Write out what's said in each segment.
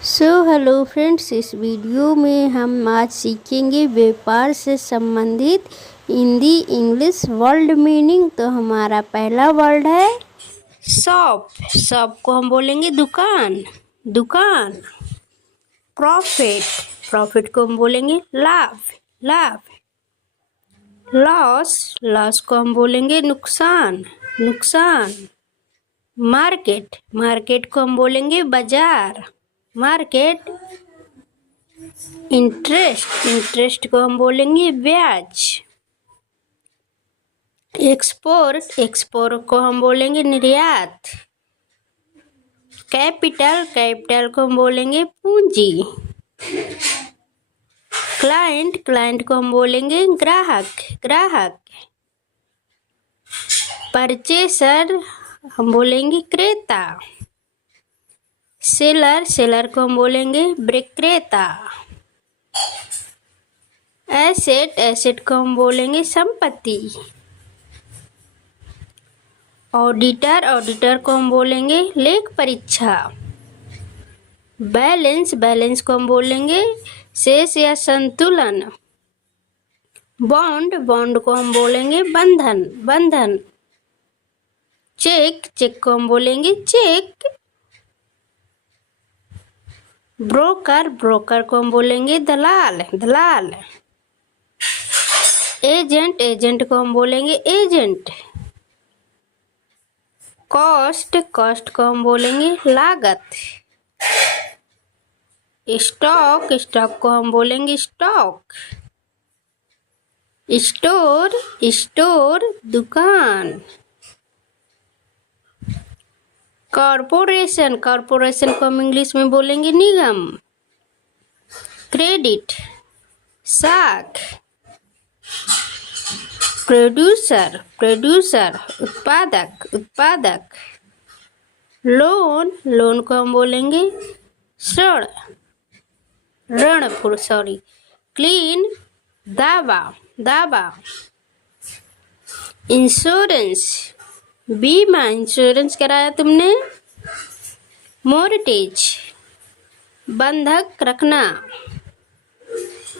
Hello friends, इस video में हम आज सीखेंगे व्यापार से संबंधित हिंदी इंग्लिश वर्ड मीनिंग। तो हमारा पहला वर्ड है शॉप। शॉप को हम बोलेंगे दुकान, दुकान। प्रॉफिट, प्रॉफिट को हम बोलेंगे लाभ, लाभ। लॉस, लॉस को हम बोलेंगे नुकसान, नुकसान। मार्केट, मार्केट को हम बोलेंगे बाजार, मार्केट। इंटरेस्ट, इंटरेस्ट को हम बोलेंगे ब्याज। एक्सपोर्ट, एक्सपोर्ट को हम बोलेंगे निर्यात। कैपिटल, कैपिटल को हम बोलेंगे पूंजी। क्लाइंट, क्लाइंट को हम बोलेंगे ग्राहक, ग्राहक। परचेसर हम बोलेंगे क्रेता। सेलर, सेलर को हम बोलेंगे विक्रेता। एसेट, एसेट को हम बोलेंगे संपत्ति। ऑडिटर, ऑडिटर को हम बोलेंगे लेख परीक्षा। बैलेंस, बैलेंस को हम बोलेंगे शेष या संतुलन। बॉन्ड, बॉन्ड को हम बोलेंगे बंधन, बंधन। चेक, चेक को हम बोलेंगे चेक। ब्रोकर, ब्रोकर को हम बोलेंगे दलाल, दलाल। एजेंट, एजेंट को हम बोलेंगे एजेंट। कॉस्ट, कॉस्ट को हम बोलेंगे लागत। स्टॉक, स्टॉक को हम बोलेंगे स्टॉक। स्टोर, स्टोर दुकान। कॉरपोरेशन, कॉरपोरेशन को हम इंग्लिश में बोलेंगे निगम। क्रेडिट, साख। प्रोड्यूसर, प्रोड्यूसर उत्पादक, उत्पादक। लोन, लोन को हम बोलेंगे ऋण, ऋण सॉरी। क्लीन, दावा, दावा। इंश्योरेंस, बीमा, इंश्योरेंस कराया तुमने। मोर्टेज, बंधक रखना।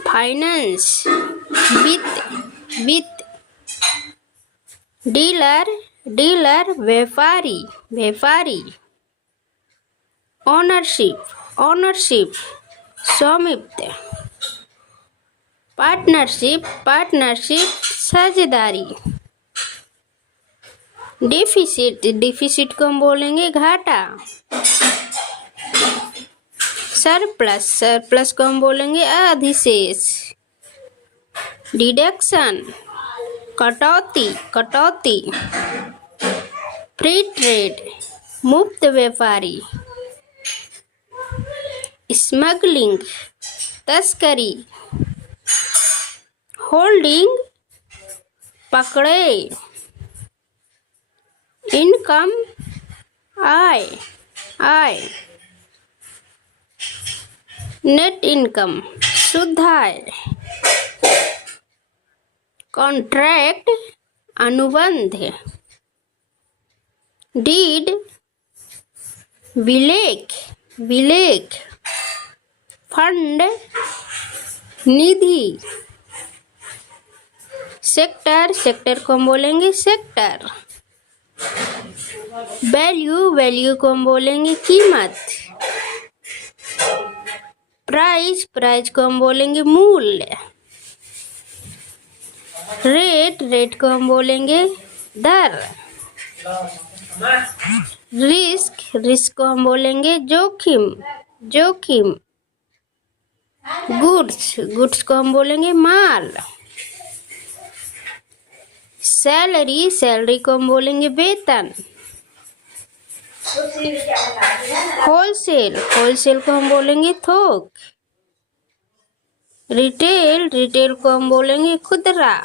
फाइनेंस, वित्त, वित्त। डीलर, डीलर व्यापारी, व्यापारी। ओनरशिप, ओनरशिप स्वामित्व। पार्टनरशिप, पार्टनरशिप साझेदारी। डिफिसिट, डिफिसिट को हम बोलेंगे घाटा। सरप्लस, सरप्लस को हम बोलेंगे अधिशेष। डिडक्शन, कटौती, कटौती। फ्री ट्रेड, मुक्त व्यापारी। स्मगलिंग, तस्करी। होल्डिंग, पकड़े। इनकम, आय, आय। नेट इनकम, शुद्ध आय। कॉन्ट्रैक्ट, अनुबंध। डीड, विलेख, विलेख। फंड, निधि। सेक्टर, सेक्टर को हम बोलेंगे सेक्टर। वैल्यू, वैल्यू को हम बोलेंगे कीमत। प्राइस, प्राइस को हम बोलेंगे मूल्य। रेट, रेट को हम बोलेंगे दर। रिस्क, रिस्क को हम बोलेंगे जोखिम, जोखिम। गुड्स, गुड्स को हम बोलेंगे माल। सैलरी, सैलरी को हम बोलेंगे वेतन। होलसेल, होलसेल को हम बोलेंगे थोक। रिटेल, रिटेल को हम बोलेंगे खुदरा।